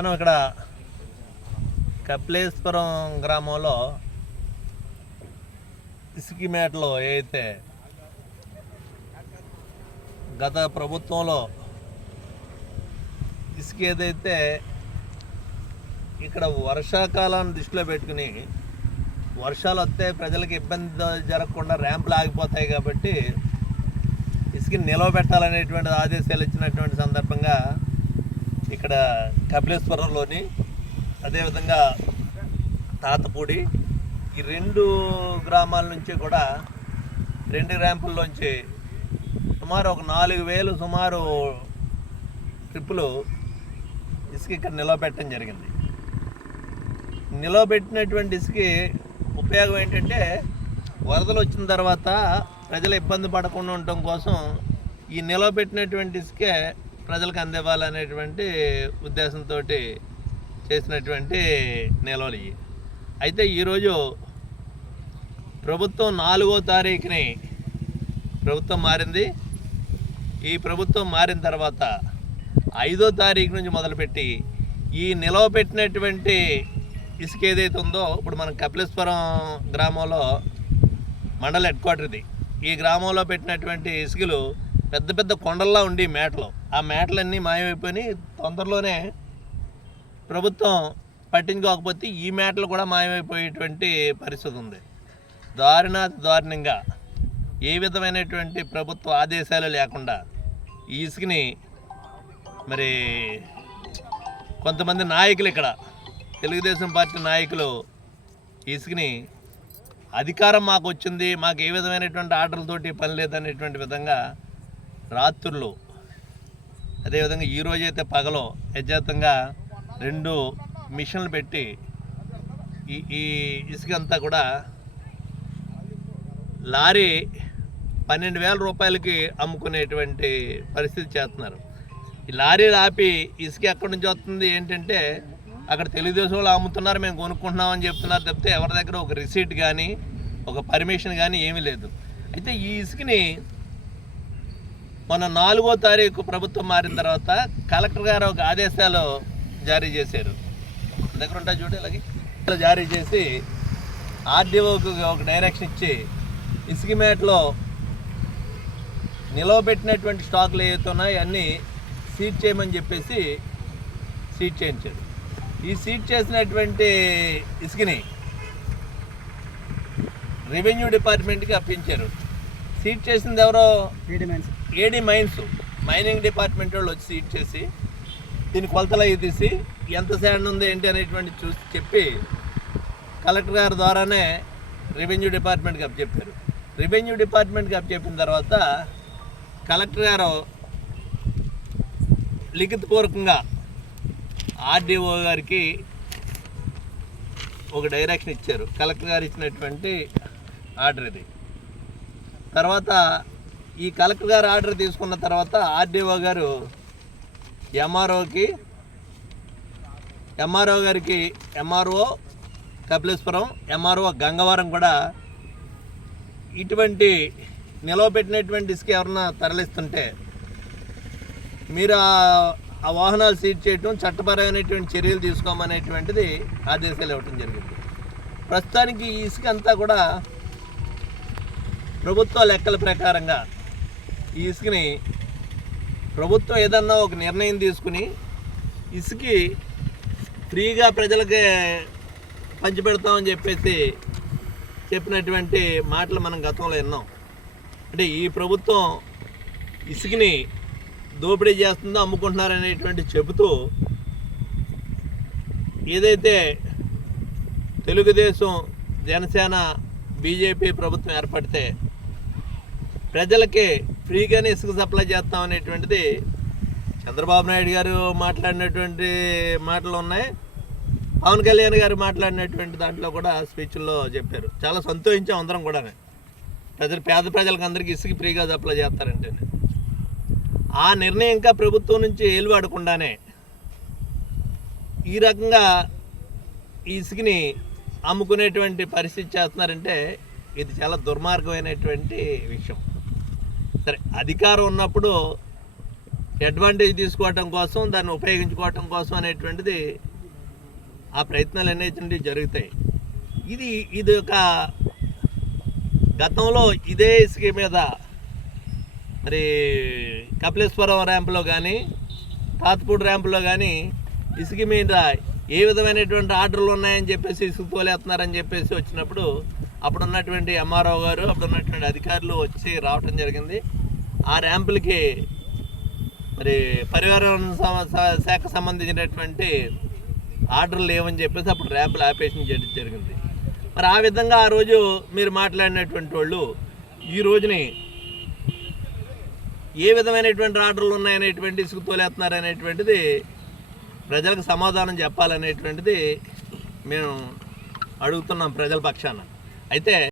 మనం ఇక్కడ కపిలేశ్వరం గ్రామంలో ఇసుకి మేటలో ఏదైతే గత ప్రభుత్వంలో ఇసుక ఏదైతే ఇక్కడ వర్షాకాలాన్ని దృష్టిలో పెట్టుకుని వర్షాలు వస్తే ప్రజలకు ఇబ్బంది జరగకుండా ర్యాంపులు ఆగిపోతాయి కాబట్టి ఇసుక నిలవ పెట్టాలనేటువంటి ఆదేశాలు ఇచ్చినటువంటి సందర్భంగా ఇక్కడ కపిలేశ్వరంలోని అదేవిధంగా తాతపూడి. ఈ రెండు గ్రామాల నుంచి కూడా రెండు ర్యాంపుల్లోంచి సుమారు ఒక నాలుగు వేలు సుమారు ట్రిప్పులు ఇసుక ఇక్కడ నిలవబెట్టడం జరిగింది. నిలవబెట్టినటువంటి ఇసుక ఉపయోగం ఏంటంటే వరదలు వచ్చిన తర్వాత ప్రజలు ఇబ్బంది పడకుండా ఉండటం కోసం ఈ నిలవబెట్టినటువంటి ఇసుకే ప్రజలకు అందివ్వాలనేటువంటి ఉద్దేశంతో చేసినటువంటి నిల్వలు ఇవి. అయితే ఈరోజు ప్రభుత్వం నాలుగో తారీఖుని ప్రభుత్వం మారింది. ఈ ప్రభుత్వం మారిన తర్వాత ఐదో తారీఖు నుంచి మొదలుపెట్టి ఈ నిలవ పెట్టినటువంటి ఇసుక ఏదైతే ఉందో ఇప్పుడు మనం కపిలేశ్వరం గ్రామంలో మండల హెడ్ క్వార్టర్ది. ఈ గ్రామంలో పెట్టినటువంటి ఇసుకలు పెద్ద పెద్ద కొండల్లా ఉండి మేటలు. ఆ మేటలన్నీ మాయమైపోయి తొందరలోనే ప్రభుత్వం పట్టించుకోకపోతే ఈ మేటలు కూడా మాయమైపోయేటువంటి పరిస్థితి ఉంది. దారుణాతి దారుణంగా ఏ విధమైనటువంటి ప్రభుత్వ ఆదేశాలు లేకుండా ఈ ఇసుకని మరి కొంతమంది నాయకులు ఇక్కడ తెలుగుదేశం పార్టీ నాయకులు ఈ ఇసుకని అధికారం మాకు వచ్చింది మాకు ఏ విధమైనటువంటి ఆర్డర్లతోటి పని లేదనేటువంటి విధంగా రాత్రులు అదేవిధంగా ఈరోజు అయితే పగలో యథాతంగా రెండు మిషన్లు పెట్టి ఈ ఈ ఇసుక అంతా కూడా లారీ పన్నెండు వేల రూపాయలకి అమ్ముకునేటువంటి పరిస్థితి చేస్తున్నారు. ఈ లారీలు ఆపి ఇసుక ఎక్కడి నుంచి వస్తుంది ఏంటంటే అక్కడ తెలుగుదేశం వాళ్ళు అమ్ముతున్నారు మేము కొనుక్కుంటున్నామని చెప్తున్నారు తప్పితే ఎవరి దగ్గర ఒక రిసీట్ కానీ ఒక పర్మిషన్ కానీ ఏమీ లేదు. అయితే ఈ ఇసుకని మొన్న నాలుగో తారీఖు ప్రభుత్వం మారిన తర్వాత కలెక్టర్ గారు ఒక ఆదేశాలు జారీ చేశారు. దగ్గర ఉంటా చూడు అలాగే జారీ చేసి ఆర్డీఓకి ఒక డైరెక్షన్ ఇచ్చి ఇసుక మేటలో నిలవబెట్టినటువంటి స్టాకులు ఏవైతున్నాయి అన్నీ సీట్ చేయమని చెప్పేసి సీట్ చేయించాడు ఈ సీట్ చేసినటువంటి ఇసుకని రెవెన్యూ డిపార్ట్మెంట్కి అప్పించారు సీట్ చేసింది ఎవరో? ఏడి మైన్స్ మైనింగ్ డిపార్ట్మెంట్ వాళ్ళు వచ్చి సీట్ చేసి దీని కొలతలు అవి తీసి ఎంత శాండ్ ఉంది ఏంటి అనేటువంటి చూసి చెప్పి కలెక్టర్ గారి ద్వారానే రెవెన్యూ డిపార్ట్మెంట్కి అప్పచెప్పారు రెవెన్యూ డిపార్ట్మెంట్కి అప్పచెప్పిన తర్వాత కలెక్టర్ గారు లిఖితపూర్వకంగా ఆర్డీఓ గారికి ఒక డైరెక్షన్ ఇచ్చారు. కలెక్టర్ గారు ఇచ్చినటువంటి ఆర్డర్ ఇది. తర్వాత ఈ కలెక్టర్ గారు ఆర్డర్ తీసుకున్న తర్వాత ఆర్డీఓ గారు ఎంఆర్ఓకి ఎంఆర్ఓ గారికి ఎంఆర్ఓ కపిలేశ్వరం ఎంఆర్ఓ గంగవరం కూడా ఇటువంటి నిలవబెట్టినటువంటి ఇసుక ఎవరన్నా తరలిస్తుంటే మీరు ఆ- ఆ వాహనాలు సీజ్ చేయటం చట్టపరమైనటువంటి చర్యలు తీసుకోమనేటువంటిది ఆదేశాలు ఇవ్వటం జరిగింది. ప్రస్తుతానికి ఈ ఇసుక అంతా కూడా ప్రభుత్వ లెక్కల ప్రకారంగా ఈ ఇసుకని ప్రభుత్వం ఏదన్నా ఒక నిర్ణయం తీసుకుని ఇసుకి ఫ్రీగా ప్రజలకి పంచిపెడతామని చెప్పేసి చెప్పినటువంటి మాటలు మనం గతంలో విన్నాం. అంటే ఈ ప్రభుత్వం ఇసుకని దోపిడీ చేస్తుందో అమ్ముకుంటున్నారనేటువంటి చెబుతూ ఏదైతే తెలుగుదేశం జనసేన బీజేపీ ప్రభుత్వం ఏర్పడితే ప్రజలకి ఫ్రీగానే ఇసుక సప్లై చేస్తాం అనేటువంటిది చంద్రబాబు నాయుడు గారు మాట్లాడినటువంటి మాటలు ఉన్నాయి. పవన్ కళ్యాణ్ గారు మాట్లాడినటువంటి దాంట్లో కూడా స్పీచ్ల్లో చెప్పారు. చాలా సంతోషించాం అందరం కూడా ప్రజలు పేద ప్రజలకు అందరికీ ఇసుక ఫ్రీగా సప్లై చేస్తారంటే ఆ నిర్ణయం ఇంకా ప్రభుత్వం నుంచి ఏలువాడకుండానే ఈ రకంగా ఈ ఇసుకని అమ్ముకునేటువంటి పరిస్థితి చేస్తున్నారంటే ఇది చాలా దుర్మార్గమైనటువంటి విషయం. సరే అధికారం ఉన్నప్పుడు అడ్వాంటేజ్ తీసుకోవటం కోసం దాన్ని ఉపయోగించుకోవటం కోసం అనేటువంటిది ఆ ప్రయత్నాలు అనేటువంటివి జరుగుతాయి. ఇది ఇది ఒక గతంలో ఇదే ఇసుక మీద మరి కపిలేశ్వరం ర్యాంపులో కానీ తాతపూడి ర్యాంపులో కానీ ఇసుక మీద ఏ విధమైనటువంటి ఆర్డర్లు ఉన్నాయని చెప్పేసి ఇసుక తోలేస్తున్నారని చెప్పేసి వచ్చినప్పుడు అప్పుడు ఉన్నటువంటి ఎంఆర్ఓ గారు అప్పుడు ఉన్నటువంటి అధికారులు వచ్చి రావటం జరిగింది. ఆ ర్యాంపులకి మరి పరివారం శాఖ సంబంధించినటువంటి ఆర్డర్లు లేవని చెప్పేసి అప్పుడు ర్యాంపులు ఆపరేషన్ చేయడం జరిగింది. మరి ఆ విధంగా ఆ రోజు మీరు మాట్లాడినటువంటి వాళ్ళు ఈ రోజుని ఏ విధమైనటువంటి ఆర్డర్లు ఉన్నాయనేటువంటి ఇసుకు తోలేస్తున్నారు అనేటువంటిది ప్రజలకు సమాధానం చెప్పాలనేటువంటిది మేము అడుగుతున్నాం ప్రజల పక్షాన. అయితే